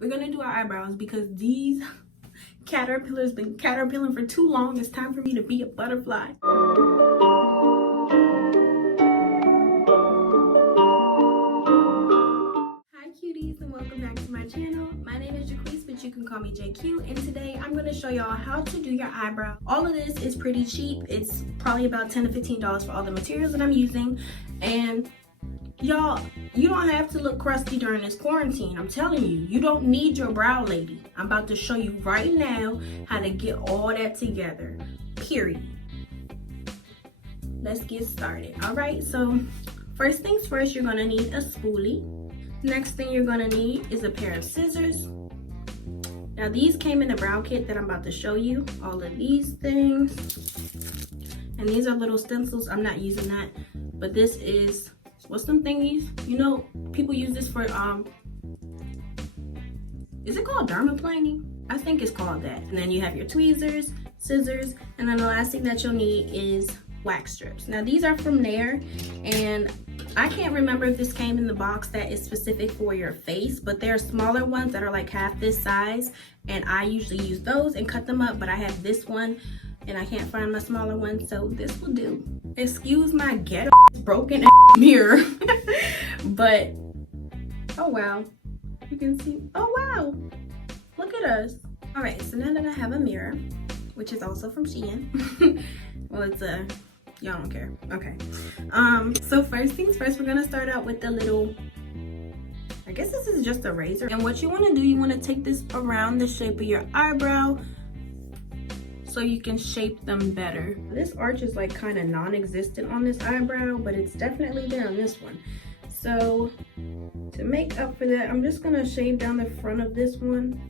We're gonna do our eyebrows because these caterpillars been caterpilling for too long. It's time for me to be a butterfly. Hi cuties, and welcome back to my channel. My name is Jaquise, but you can call me JQ, and today I'm going to show y'all how to do your eyebrow. All of this is pretty cheap. It's probably about $10 to $15 for all the materials that I'm using, and y'all, you don't have to look crusty during this quarantine. I'm telling you, you don't need your brow lady. I'm about to show you right now how to get all that together, period. Let's get started. All right, so first things first, you're gonna need a spoolie. Next thing you're gonna need is a pair of scissors. Now these came in the brow kit that I'm about to show you, all of these things. And these are little stencils. I'm not using that, but this is, what's them thingies? You know, people use this for, is it called dermaplaning? I think it's called that. And then you have your tweezers, scissors, and then the last thing that you'll need is wax strips. Now these are from Nair, and I can't remember if this came in the box that is specific for your face, but there are smaller ones that are like half this size, and I usually use those and cut them up, but I have this one and I can't find my smaller one, so this will do. Excuse my ghetto broken mirror, but oh wow, you can see, oh wow, look at us. All right, so now that I have a mirror, which is also from Shein, well, it's a, y'all don't care. Okay. So first things first, we're gonna start out with the little, I guess this is just a razor. And what you wanna do, you wanna take this around the shape of your eyebrow so you can shape them better. This arch is like kind of non-existent on this eyebrow, but it's definitely there on this one. So to make up for that, I'm just gonna shave down the front of this one.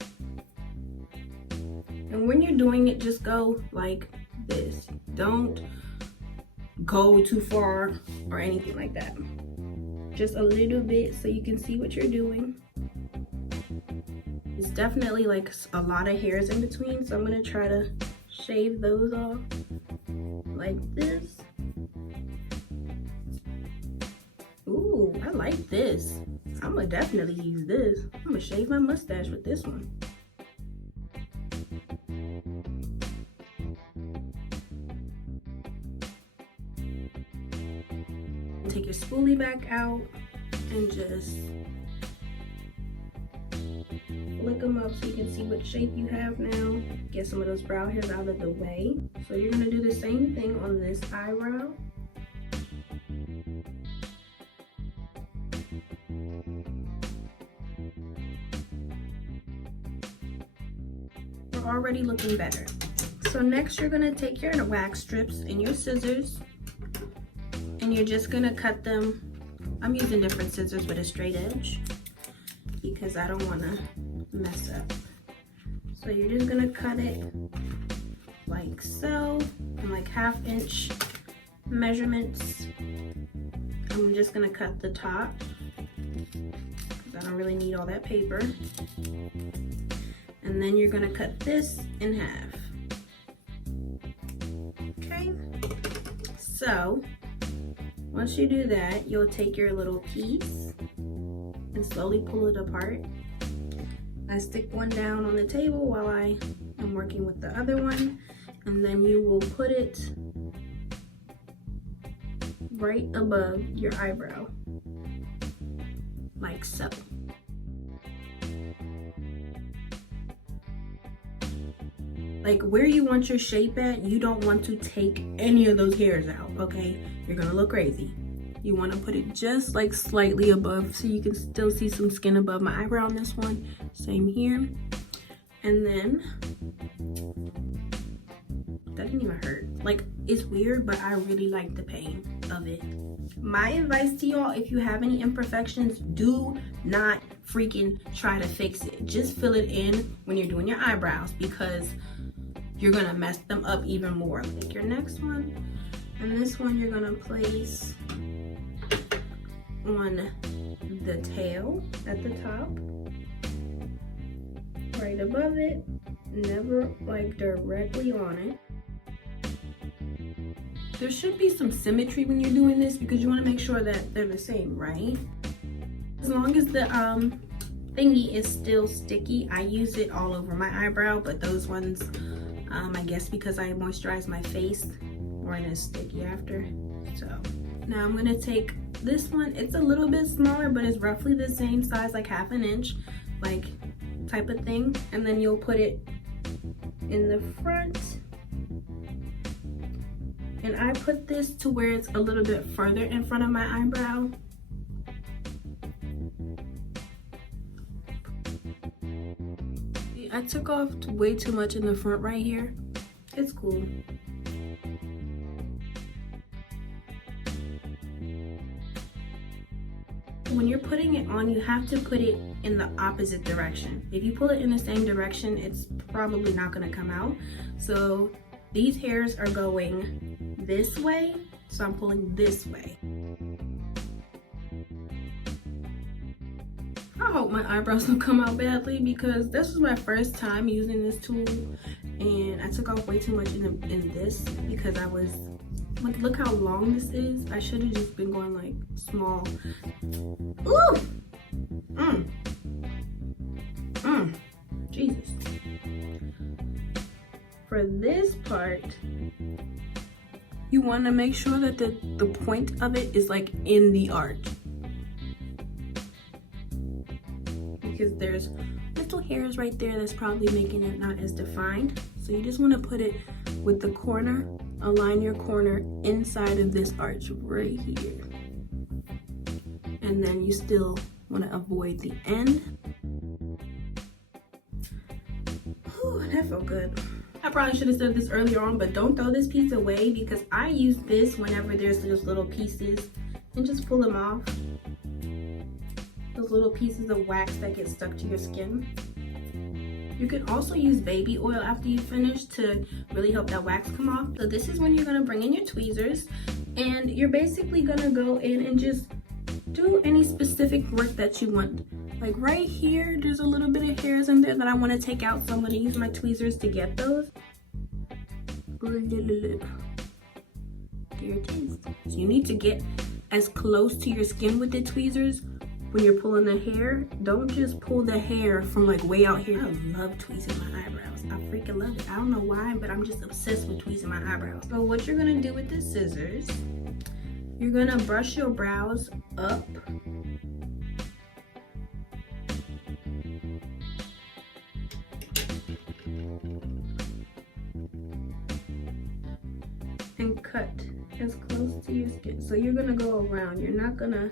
And when you're doing it, just go like this. Don't go too far or anything like that. Just a little bit so you can see what you're doing. It's definitely like a lot of hairs in between, so I'm gonna try to shave those off like this. Ooh, I like this. I'm gonna definitely use this. I'm gonna shave my mustache with this one. Take your spoolie back out and just flick them up so you can see what shape you have now. Get some of those brow hairs out of the way. So you're gonna do the same thing on this eyebrow. We're already looking better. So next you're gonna take your wax strips and your scissors, and you're just gonna cut them. I'm using different scissors with a straight edge because I don't wanna mess up. So you're just gonna cut it like so, in like 1/2 inch measurements. I'm just gonna cut the top because I don't really need all that paper. And then you're gonna cut this in half. Okay, so once you do that, you'll take your little piece and slowly pull it apart. I stick one down on the table while I am working with the other one, and then you will put it right above your eyebrow, like so. Like where you want your shape at, you don't want to take any of those hairs out, okay? You're gonna look crazy. You want to put it just like slightly above so you can still see some skin above my eyebrow on this one. Same here. And then, that didn't even hurt. Like, it's weird, but I really like the pain of it. My advice to y'all, if you have any imperfections, do not freaking try to fix it. Just fill it in when you're doing your eyebrows because you're gonna mess them up even more. Take your next one, and this one you're gonna place on the tail at the top, right above it, never like directly on it. There should be some symmetry when you're doing this because you want to make sure that they're the same, right? As long as the thingy is still sticky. I use it all over my eyebrow, but those ones, I guess because I moisturize my face, weren't as sticky after. So now I'm gonna take this one. It's a little bit smaller, but it's roughly the same size, like 1/2 inch, like type of thing. And then you'll put it in the front. And I put this to where it's a little bit further in front of my eyebrow. I took off way too much in the front right here. It's cool. When you're putting it on, you have to put it in the opposite direction. If you pull it in the same direction, it's probably not gonna come out. So these hairs are going this way, so I'm pulling this way. I hope my eyebrows don't come out badly because this was my first time using this tool, and I took off way too much in this because I was like, look how long this is. I should have just been going like small. Ooh! Jesus. For this part, you want to make sure that the point of it is like in the arch, because there's little hairs right there that's probably making it not as defined. So you just want to put it with the corner, align your corner inside of this arch right here. And then you still want to avoid the end. Whew, that felt good. I probably should have said this earlier on, but don't throw this piece away because I use this whenever there's those little pieces, and just pull them off. Those little pieces of wax that get stuck to your skin. You can also use baby oil after you finish to really help that wax come off. So this is when you're gonna bring in your tweezers, and you're basically gonna go in and just do any specific work that you want. Like right here, there's a little bit of hairs in there that I want to take out, so I'm gonna use my tweezers to get those. There it is. So you need to get as close to your skin with the tweezers when you're pulling the hair. Don't just pull the hair from like way out here. I love tweezing my eyebrows. I freaking love it. I don't know why, but I'm just obsessed with tweezing my eyebrows. So what you're gonna do with the scissors, you're gonna brush your brows up. And cut as close to your skin. So you're gonna go around. You're not gonna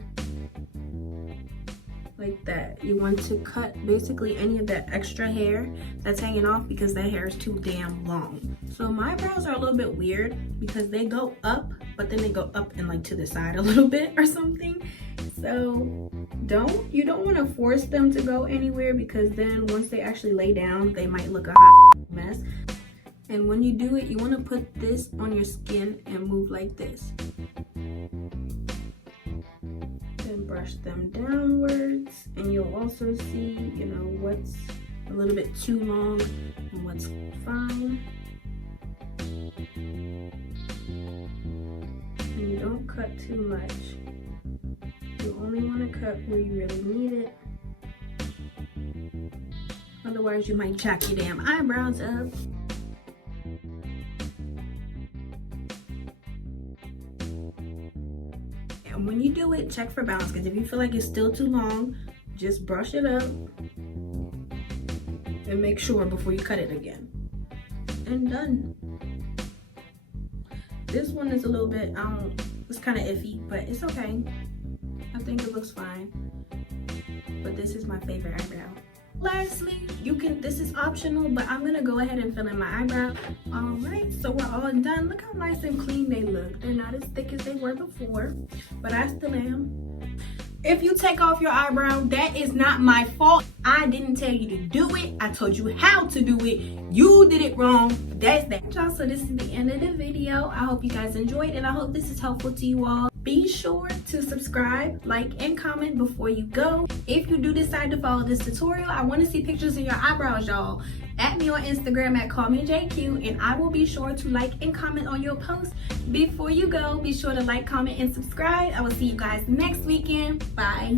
like that. You want to cut basically any of that extra hair that's hanging off because that hair is too damn long. So my brows are a little bit weird because they go up, but then they go up and like to the side a little bit or something. So you don't want to force them to go anywhere, because then once they actually lay down, they might look a hot mess. And when you do it, you want to put this on your skin and move like this. Then brush them downwards, and you'll also see, you know, what's a little bit too long and what's fine. And you don't cut too much. You only want to cut where you really need it. Otherwise, you might jack your damn eyebrows up. And when you do it, check for balance, because if you feel like it's still too long, just brush it up and make sure before you cut it again. And done. This one is a little bit, it's kind of iffy, but it's okay. I think it looks fine. But this is my favorite eyebrow. Lastly, this is optional, but I'm gonna go ahead and fill in my eyebrow. All right, so we're all done. Look how nice and clean they look. They're not as thick as they were before, but I still am. If you take off your eyebrow, that is not my fault. I didn't tell you to do it. I told you how to do it. You did it wrong. That's that. Y'all, so this is the end of the video. I hope you guys enjoyed, and I hope this is helpful to you all. Be sure to subscribe, like, and comment before you go. If you do decide to follow this tutorial, I want to see pictures of your eyebrows, y'all. Add me on Instagram at CallMeJQ, and I will be sure to like and comment on your post. Before you go, be sure to like, comment, and subscribe. I will see you guys next weekend. Bye.